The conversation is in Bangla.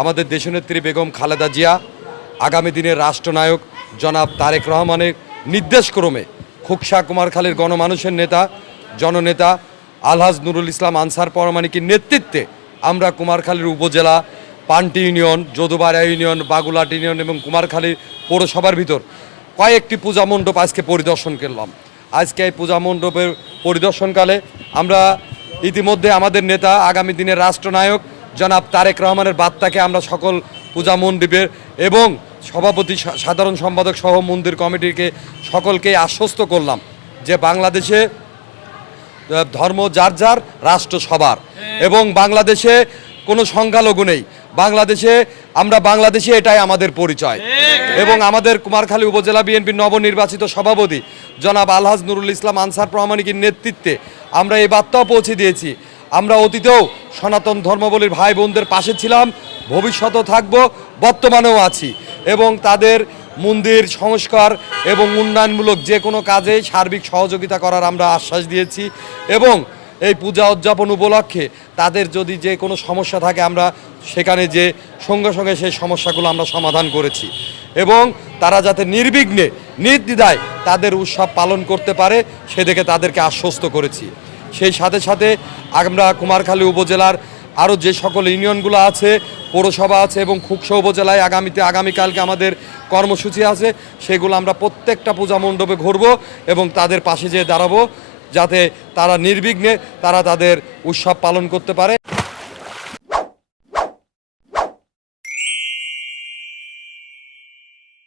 আমাদের দেশনেত্রী বেগম খালেদা জিয়া, আগামী দিনের রাষ্ট্রনায়ক জনাব তারেক রহমানের নির্দেশক্রমে খুকসা কুমারখালীর গণমানুষের নেতা, জননেতা আলহাজ নুরুল ইসলাম আনসার পরমানিকের নেতৃত্বে আমরা কুমারখালীর উপজেলা, Panti union Jadubara union, Bagulat union এবং কুমারখালী পৌরসভার ভিতর কয়েকটি পূজা মণ্ডপ আজকে পরিদর্শন করলাম। আজকে এই পূজা মণ্ডপের পরিদর্শনকালে আমরা ইতিমধ্যে আমাদের নেতা, আগামী দিনের রাষ্ট্রনায়ক জনাব তারেক রহমানের বার্তাকে আমরা সকল পূজা মণ্ডপের এবং সভাপতি সাধারণ সম্পাদক সহ মন্দির কমিটিকে সকলকে আশ্বস্ত করলাম যে বাংলাদেশে ধর্ম যার যার, রাষ্ট্র সবার। এবং বাংলাদেশে কোনো সংখ্যালঘু নেই। বাংলাদেশে, আমরা বাংলাদেশে এটাই আমাদের পরিচয়। এবং আমাদের কুমারখালী উপজেলা বিএনপির নবনির্বাচিত সভাপতি জনাব আলহাজ নুরুল ইসলাম আনসার প্রমাণিকের নেতৃত্বে আমরা এই বার্তাও পৌঁছে দিয়েছি। আমরা অতীতেও সনাতন ধর্মাবলীর ভাই বোনদের পাশে ছিলাম, ভবিষ্যতেও থাকব, বর্তমানেও আছি। এবং তাদের মন্দির সংস্কার এবং উন্নয়নমূলক যে কোনো কাজে সার্বিক সহযোগিতা করার আমরা আশ্বাস দিয়েছি। এবং এই পূজা উদযাপন উপলক্ষে তাদের যদি যে কোনো সমস্যা থাকে আমরা সেখানে যে সঙ্গে সঙ্গে সেই সমস্যাগুলো আমরা সমাধান করেছি। এবং তারা যাতে নির্বিঘ্নে, নির্দ্বিধায় তাদের উৎসব পালন করতে পারে, সেদিকে তাদেরকে আশ্বস্ত করেছি। সেই সাথে সাথে আমরা কুমারখালী উপজেলার আরও যে সকল ইউনিয়নগুলো আছে, পৌরসভা আছে এবং খুকসা উপজেলায় আগামীতে, আগামীকালকে আমাদের কর্মসূচি আছে, সেগুলো আমরা প্রত্যেকটা পূজা মণ্ডপে ঘুরব এবং তাদের পাশে যেয়ে দাঁড়াবো, যাতে তারা নির্বিঘ্নে তারা তাদের উৎসব পালন করতে পারে।